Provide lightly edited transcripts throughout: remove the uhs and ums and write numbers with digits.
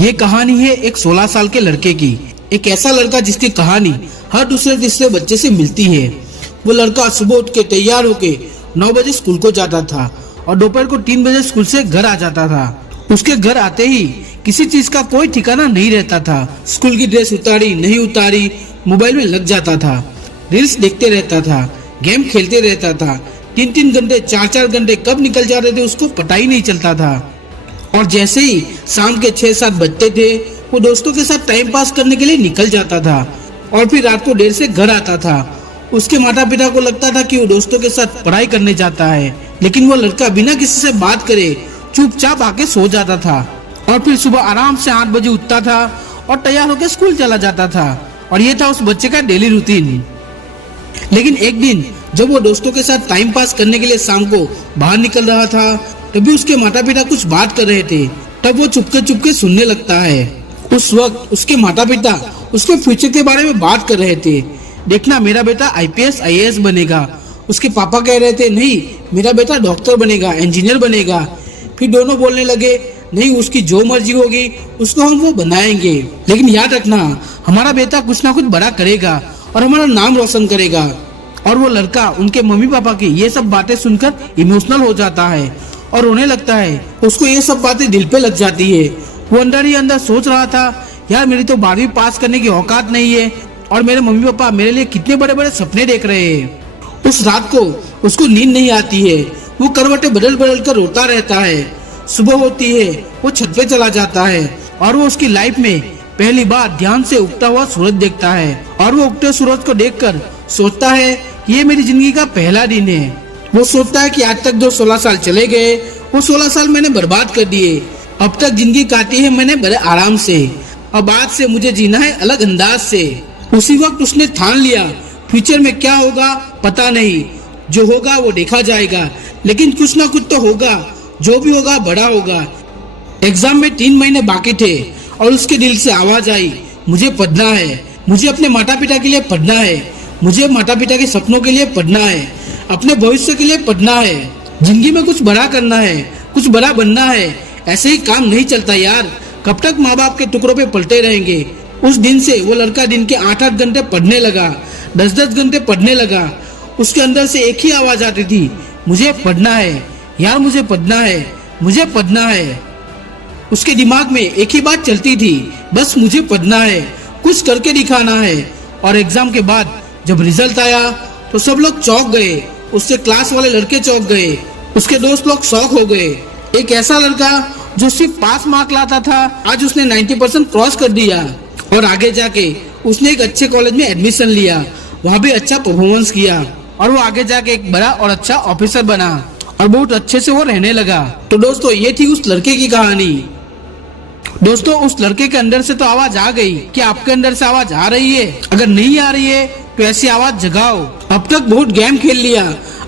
ये कहानी है एक 16 साल के लड़के की। एक ऐसा लड़का जिसकी कहानी हर दूसरे तीसरे बच्चे से मिलती है। वो लड़का सुबह उठ के तैयार होके 9 बजे स्कूल को जाता था और दोपहर को 3 बजे स्कूल से घर आ जाता था। उसके घर आते ही किसी चीज का कोई ठिकाना नहीं रहता था। स्कूल की ड्रेस उतारी नहीं उतारी, मोबाइल में लग जाता था, रील्स देखते रहता था, गेम खेलते रहता था। 3-3 घंटे 4-4 घंटे कब निकल जाते थे उसको पता ही नहीं चलता था। और जैसे ही शाम के 6-7 बजते थे वो दोस्तों के साथ टाइम पास करने के लिए निकल जाता था और फिर रात को देर से घर आता था। उसके माता पिता को लगता था कि वो दोस्तों के साथ पढ़ाई करने जाता है, लेकिन वो लड़का बिना किसी से बात करे चुपचाप आके सो जाता था और फिर सुबह आराम से 8 बजे उठता था और तैयार होकर स्कूल चला जाता था। और ये था उस बच्चे का डेली रूटीन। लेकिन एक दिन जब वो दोस्तों के साथ टाइम पास करने के लिए शाम को बाहर निकल रहा था, तभी उसके माता पिता कुछ बात कर रहे थे। तब वो चुपके सुनने लगता है। उस वक्त उसके माता पिता उसके फ्यूचर के बारे में बात कर रहे थे। देखना मेरा बेटा IPS IAS बनेगा। उसके पापा कह रहे थे नहीं मेरा बेटा डॉक्टर बनेगा, इंजीनियर बनेगा। फिर दोनों बोलने लगे नहीं उसकी जो मर्जी होगी उसको हम वो बनाएंगे, लेकिन याद रखना हमारा बेटा कुछ ना कुछ बड़ा करेगा और हमारा नाम रोशन करेगा। और वो लड़का उनके मम्मी पापा की ये सब बातें सुनकर इमोशनल हो जाता है और रोने लगता है। उसको ये सब बातें दिल पे लग जाती है। वो अंदर ही अंदर सोच रहा था यार मेरी तो 12वीं पास करने की औकात नहीं है और मेरे मम्मी पापा मेरे लिए कितने बड़े बड़े सपने देख रहे हैं। उस रात को उसको नींद नहीं आती है। वो करवटें बदल बदल कर रोता रहता है। सुबह होती है, वो छत पे चला जाता है और वो उसकी लाइफ में पहली बार ध्यान से उगता हुआ सूरज देखता है। और वो उगते सूरज को देखकर सोचता है कि ये मेरी जिंदगी का पहला दिन है। वो सोचता है कि आज तक जो 16 साल चले गए वो 16 साल मैंने बर्बाद कर दिए। अब तक जिंदगी काटी है मैंने बड़े आराम से। अब आज से मुझे जीना है अलग अंदाज से। उसी वक्त उसने ठान लिया फ्यूचर में क्या होगा पता नहीं, जो होगा वो देखा जाएगा, लेकिन कुछ ना कुछ तो होगा, जो भी होगा बड़ा होगा। एग्जाम में 3 महीने बाकी थे और उसके दिल से आवाज आई मुझे पढ़ना है, मुझे अपने माता पिता के लिए पढ़ना है, मुझे माता पिता के सपनों के लिए पढ़ना है, अपने भविष्य के लिए पढ़ना है, जिंदगी में कुछ बड़ा करना है, कुछ बड़ा बनना है। ऐसे ही काम नहीं चलता यार, कब तक माँ बाप के टुकड़ों पे पलटे रहेंगे। उस दिन से वो लड़का दिन के 8-8 घंटे पढ़ने लगा, 10-10 घंटे पढ़ने लगा। उसके अंदर से एक ही आवाज आती थी मुझे पढ़ना है यार, मुझे पढ़ना है, मुझे पढ़ना है। उसके दिमाग में एक ही बात चलती थी बस मुझे पढ़ना है, कुछ करके दिखाना है। और एग्जाम के बाद जब रिजल्ट आया तो सब लोग चौंक गए। उससे क्लास वाले लड़के चौंक गए, उसके दोस्त लोग शॉक हो गए। एक ऐसा लड़का जो सिर्फ पास मार्क लाता था आज उसने 90% क्रॉस कर दिया और आगे जाके उसने एक अच्छे कॉलेज में एडमिशन लिया, वहाँ भी अच्छा परफॉर्मेंस किया और वो आगे जाके एक बड़ा और अच्छा ऑफिसर बना और बहुत अच्छे से वो रहने लगा। तो दोस्तों ये थी उस लड़के की कहानी। दोस्तों उस लड़के के अंदर से तो आवाज आ गई, क्या आपके अंदर से आवाज आ रही है? अगर नहीं आ रही है तो ऐसी आवाज जगाओ। अब तक बहुत गेम खेल लिया,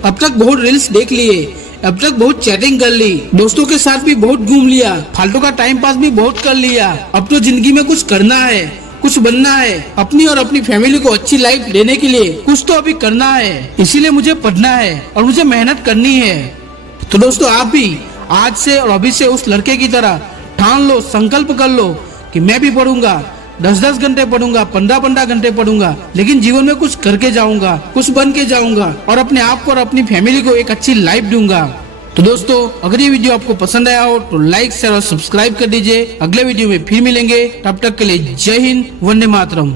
अब तक बहुत रील्स देख लिए, अब तक बहुत चैटिंग कर ली, दोस्तों के साथ भी बहुत घूम लिया, फालतू का टाइम पास भी बहुत कर लिया। अब तो जिंदगी में कुछ करना है, कुछ बनना है, अपनी और अपनी फैमिली को अच्छी लाइफ देने के लिए कुछ तो अभी करना है। इसीलिए मुझे पढ़ना है और मुझे मेहनत करनी है। तो दोस्तों आप भी आज से और अभी से उस लड़के की तरह ठान लो, संकल्प कर लो कि मैं भी पढ़ूंगा, 10-10 घंटे पढ़ूंगा, 15-15 घंटे पढ़ूंगा, लेकिन जीवन में कुछ करके जाऊंगा, कुछ बन के जाऊंगा और अपने आप को और अपनी फैमिली को एक अच्छी लाइफ दूंगा। तो दोस्तों अगर ये वीडियो आपको पसंद आया हो तो लाइक शेयर और सब्सक्राइब कर दीजिए। अगले वीडियो में फिर मिलेंगे, तब तक के लिए जय हिंद, वंदे मातरम।